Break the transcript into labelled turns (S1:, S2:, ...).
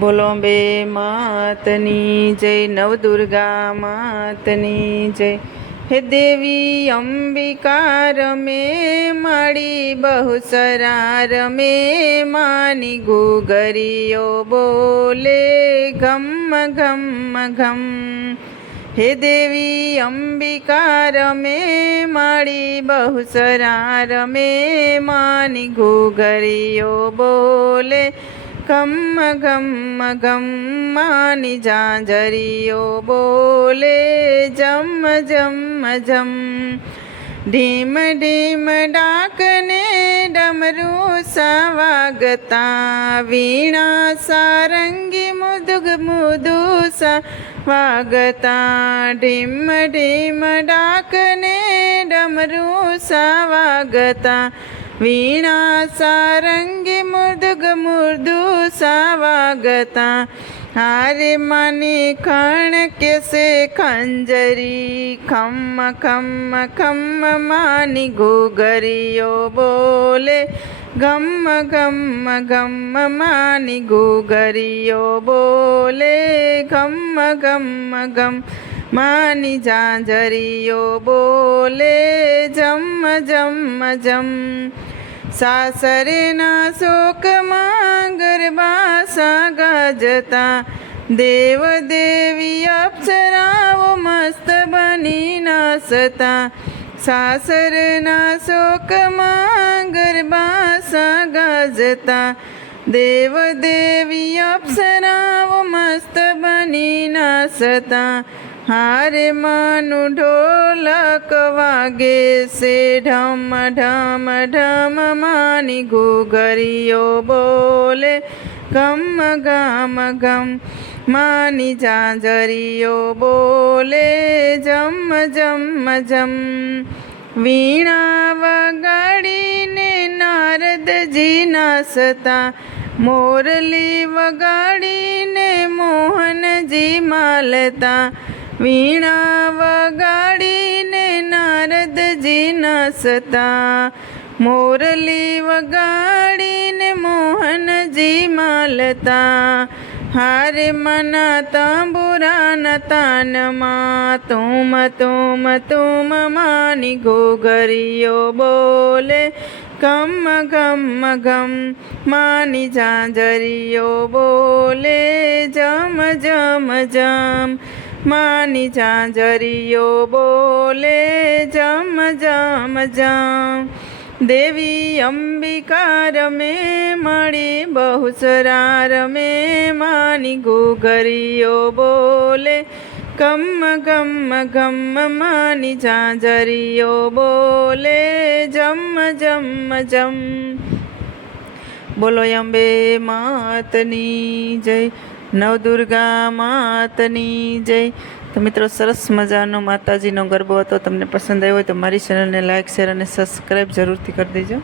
S1: બોલો બે માતની જય, નવદુર્ગા માતની જય. હે દેવી અંબિકા રમે માળી બહુ સરા રમે માની ગુગરીઓ બોલે ઘમ ઘમ ઘમ. હે દેવી અંબિકા રમે માળી બહુ સરા રમે માની ગુગરીઓ બોલે ગમ ગમ ગમ માની ઝાંઝરીઓ બોલે જમ જમ જમ. ઢીમ ઢીમ ડાકને ડમરું સવાગતા વીણા સારંગી મુદુગ મુદુ સવાગતા ઢીમ ઢીમ ડાકને ડમરું સવાગતા વીણા સારંગી મુદુગ મુર્દુ સવાગતા હારે માની ખણ કેસે ખંજરી ખમ ખમ ખમ માની ઘૂઘરીઓ બોલે ગમ ગમ ગમ માની ઘૂઘરીઓ બોલે ગમ ગમ ગમ માની ઝાંઝરીઓ બોલે જમ જમ જમ સાસરેના શોકમાં ગરબા સાગજતા દેવ દેવી અપ્સરાઓ મસ્ત બની નાસતા. સાસરના શોકમાં ગરબા સાગજતા દેવ દેવી અપ્સરાઓ મસ્ત બની નાસતા. હારે માનું ઢોલક વાગે છે. ઢમ ઢમ ઢમ માની ઘૂઘરીઓ બોલે. ગમ ગમ ગમ માની ઝાંઝરીઓ બોલે. જમ જમ જમ વીણા વગાડીને નારદજી નાસતા મોરલી વગાડીને મોહનજી માલતા વીણા વગાડીને નારદજીના સતા, મોરલી વગાડીને મોહનજી માલતા, હારે મના તાંબુરાના તાનમાં, તુમ તુમ તુમ માની ઘોઘરીઓ બોલે, ગમ ગમ ગમ માની જાંજરીઓ બોલે, જમ જમ જમ માની ઝાંઝરીઓ બોલે જમ જમ જમ. દેવી અંબિકા રમે મળી, બહુ સરા રમે માની ઘૂઘરીઓ બોલે. ગમ ગમ ગમ માની ઝાંઝરીઓ બોલે, જમ જમ જમ. બોલો અંબે માતની જય. નવદુર્ગા માતની જય. તો મિત્રો, સરસ મજાનો માતાજીનો ગરબો હતો. તમને પસંદ આવ્યો હોય તો મારી ચેનલને લાઇક શેર અને સબસ્ક્રાઈબ જરૂરથી કરી દેજો.